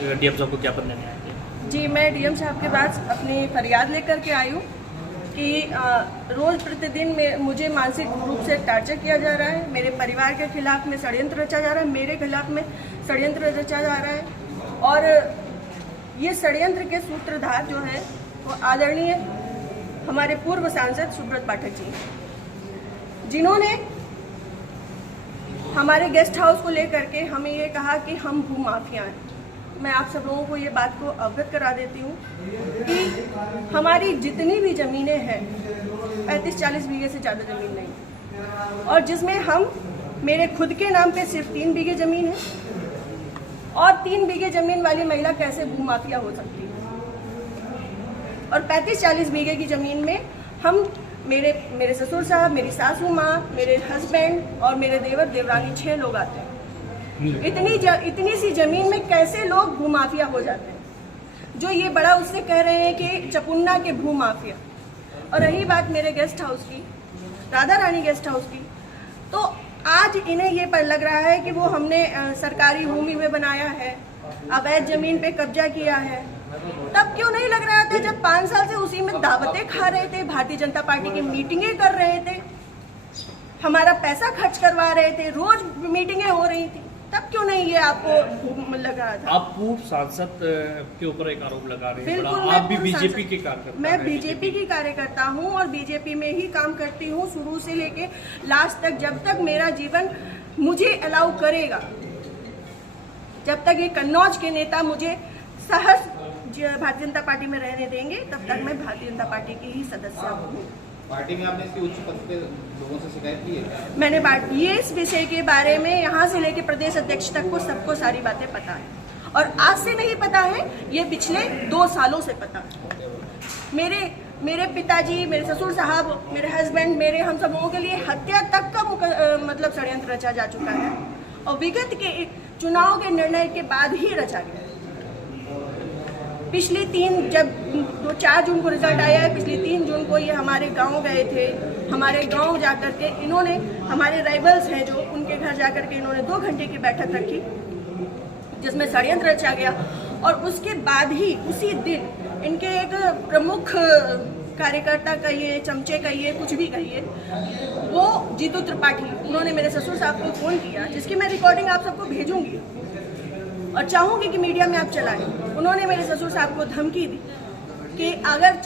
DM साहब को ज्ञापन देने आए थे? जी, मैं डीएम साहब के पास अपनी फरियाद लेकर के आई हूँ कि रोज़ प्रतिदिन में मुझे मानसिक रूप से टार्चर किया जा रहा है। मेरे परिवार के खिलाफ में षड्यंत्र रचा जा रहा है, मेरे खिलाफ में षड्यंत्र रचा जा रहा है। और ये षड्यंत्र के सूत्रधार जो है वो आदरणीय हमारे पूर्व सांसद सुब्रत पाठक जी, जिन्होंने हमारे गेस्ट हाउस को लेकर के हमें ये कहा कि हम भूमाफिया हैं। मैं आप सब लोगों को ये बात को अवगत करा देती हूँ कि हमारी जितनी भी ज़मीनें हैं 35-40 बीघे से ज़्यादा ज़मीन नहीं, और जिसमें हम मेरे खुद के नाम पे सिर्फ 3 बीघे ज़मीन है, और 3 बीघे ज़मीन वाली महिला कैसे भूमाफिया हो सकती है। और 35-40 बीघे की ज़मीन में हम मेरे ससुर साहब, मेरी सासू माँ, मेरे हस्बैंड और मेरे देवर देवरानी 6 लोग आते हैं। इतनी सी जमीन में कैसे लोग भूमाफिया हो जाते हैं, जो ये बड़ा उससे कह रहे हैं कि चपुन्ना के भूमाफिया। और रही बात मेरे गेस्ट हाउस की, राधा रानी गेस्ट हाउस की, तो आज इन्हें ये पर लग रहा है कि वो हमने सरकारी भूमि में बनाया है, अवैध जमीन पे कब्जा किया है। तब क्यों नहीं लग रहा था जब 5 साल से उसी में दावतें खा रहे थे, भारतीय जनता पार्टी की मीटिंगें कर रहे थे, हमारा पैसा खर्च करवा रहे थे, रोज मीटिंगें हो रही थी, तब क्यों नहीं ये आपको लग रहा था? आप पूर्व सांसद के ऊपर एक आरोप लगा रहे हैं। बिल्कुल, आप भी बीजेपी के कार्यकर्ता? मैं बीजेपी की कार्यकर्ता हूँ और बीजेपी में ही काम करती हूँ शुरू से लेके लास्ट तक, जब तक मेरा जीवन मुझे अलाउ करेगा, जब तक ये कन्नौज के नेता मुझे सहज भारतीय जनता पार्टी में रहने देंगे, तब तक मैं भारतीय जनता पार्टी की ही सदस्य हूँ। पार्टी में आपने इसके उच्च पद पे लोगों से शिकायत की है? मैंने ये इस विषय के बारे में यहाँ से लेके प्रदेश अध्यक्ष तक को सबको सारी बातें पता है, और आज से नहीं पता है, ये पिछले 2 सालों से पता है। मेरे पिताजी, मेरे ससुर साहब, मेरे हस्बैंड, मेरे हम सब लोगों के लिए हत्या तक का मतलब षड्यंत्र रचा जा चुका है, और विगत के चुनाव के निर्णय के बाद ही रचा गया। पिछली 4 जून को रिजल्ट आया है, पिछली 3 जून को ये हमारे गांव गए थे। हमारे गांव जाकर के इन्होंने, हमारे राइवल्स हैं जो, उनके घर जाकर के इन्होंने 2 घंटे की बैठक रखी जिसमें षड्यंत्र रचा गया। और उसके बाद ही उसी दिन इनके एक प्रमुख कार्यकर्ता कहिए, चमचे कहिए, कुछ भी कहिए, वो जीतू त्रिपाठी, उन्होंने मेरे ससुर साहब को फ़ोन किया, जिसकी मैं रिकॉर्डिंग आप सबको भेजूंगी और चाहूंगी कि मीडिया में आप चलाएं। उन्होंने मेरे ससुर साहब को धमकी दी कि अगर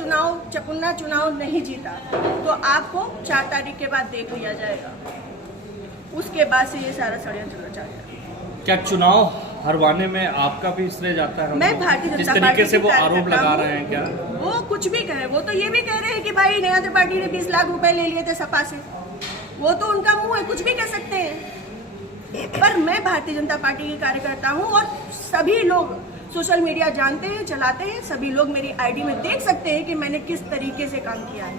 चपुन्ना चुनाव नहीं जीता तो आपको 4 तारीख के बाद देख लिया जाएगा। उसके बाद से ये सारा षड्यंत्र रचा गया। क्या चुनाव हरवाने में आपका भी श्रेय जाता है? मैं भारतीय जनता पार्टी, जिस तरीके से वो आरोप लगा रहे हैं, क्या वो कुछ भी कहे, वो तो ये भी कह रहे हैं कि भाई नेहा त्रिपाठी ने 20 लाख रुपए ले लिए थे सपा से, वो तो उनका मुंह है, कुछ भी कह सकते हैं। पर मैं भारतीय जनता पार्टी की कार्यकर्ता हूं, और सभी लोग सोशल मीडिया जानते हैं, चलाते हैं, सभी लोग मेरी आईडी में देख सकते हैं कि मैंने किस तरीके से काम किया है।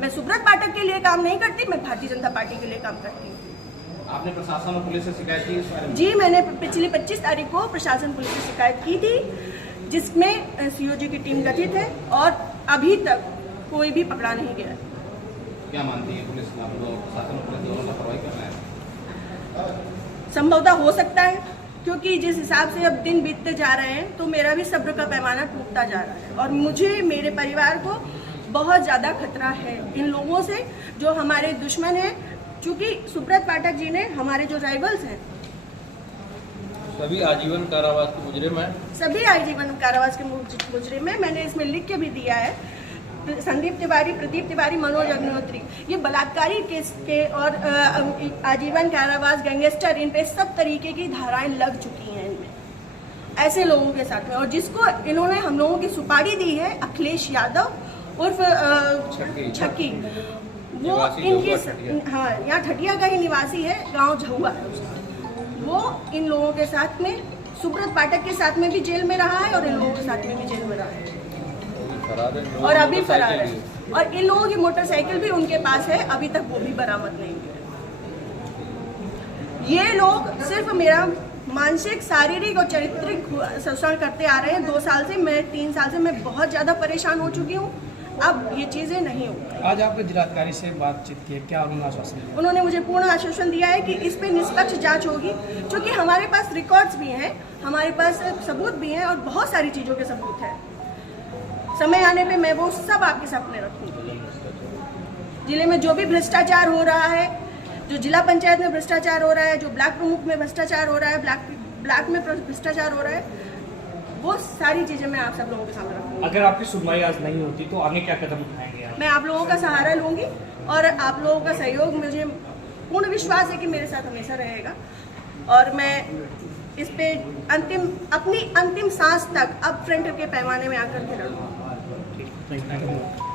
मैं सुब्रत पाठक के लिए काम नहीं करती, मैं भारतीय जनता पार्टी के लिए काम करती हूँ। आपने प्रशासन और पुलिस से शिकायत की इस बारे में? जी, मैंने पिछली 25 तारीख को प्रशासन पुलिस से शिकायत की थी, जिसमें सीओजी की टीम गठित है, और अभी तक कोई भी पकड़ा नहीं गया। क्या मानती है पुलिस, प्रशासन और पुलिस दोनों लापरवाही कर रहे हैं? संभवतः हो सकता है, क्योंकि जिस हिसाब से अब दिन बीतते जा रहे हैं तो मेरा भी सब्र का पैमाना टूटता जा रहा है, और मुझे, मेरे परिवार को बहुत ज़्यादा खतरा है इन लोगों से जो हमारे दुश्मन हैं। चूँकि सुब्रत पाठक जी ने, हमारे जो राइवल्स हैं, सभी आजीवन कारावास के मुजरिम हैं। सभी आजीवन कारावास के मुजरिम हैं। मैंने इसमें लिख के भी दिया है, संदीप तिवारी, प्रदीप तिवारी, मनोज अग्निहोत्री, ये बलात्कारी केस के और आजीवन कारावास, गैंगस्टर, इन पे सब तरीके की धाराएं लग चुकी हैं इनमें, ऐसे लोगों के साथ में। और जिसको इन्होंने हम लोगों की सुपारी दी है, अखिलेश यादव उर्फ छक्की, वो इनके, हाँ, यहाँ ठटिया का ही निवासी है, गांव झहुआ है उसका। वो इन लोगों के साथ में, सुब्रत पाठक के साथ में भी जेल में रहा है, और इन लोगों के साथ में भी जेल में रहा है, और अभी फरार है। और इन लोगों की मोटरसाइकिल भी उनके पास है, अभी तक वो भी बरामद नहीं हुई है। ये लोग सिर्फ मेरा मानसिक, शारीरिक और चारित्रिक शोषण करते आ रहे हैं 2 साल से। मैं 3 साल से मैं बहुत ज़्यादा परेशान हो चुकी हूँ। अब ये चीज़ें नहीं होंगी। आज आपने जिलाधिकारी से बातचीत की है, क्या उन्होंने आश्वासन दिया? उन्होंने मुझे पूर्ण आश्वासन दिया है कि इस पे निष्पक्ष जांच होगी, क्योंकि हमारे पास रिकॉर्ड्स भी हैं, हमारे पास सबूत भी हैं और बहुत सारी चीज़ों के सबूत हैं। समय आने पे मैं वो सब आपके सामने रखूंगी। जिले में जो भी भ्रष्टाचार हो रहा है, जो जिला पंचायत में भ्रष्टाचार हो रहा है, जो ब्लॉक प्रमुख में भ्रष्टाचार हो रहा है, ब्लॉक में भ्रष्टाचार हो रहा है, वो सारी चीज़ें मैं आप सब लोगों के सामने रखूंगी। अगर आपकी सुनवाई आज नहीं होती तो आगे क्या कदम उठाएंगे आप? मैं आप लोगों का सहारा लूंगी और आप लोगों का सहयोग, मुझे पूर्ण विश्वास है कि मेरे साथ हमेशा रहेगा और मैं इस पे अपनी अंतिम सांस तक अब फ्रंट के पैमाने में आकर के लड़ूंगी। Thank you.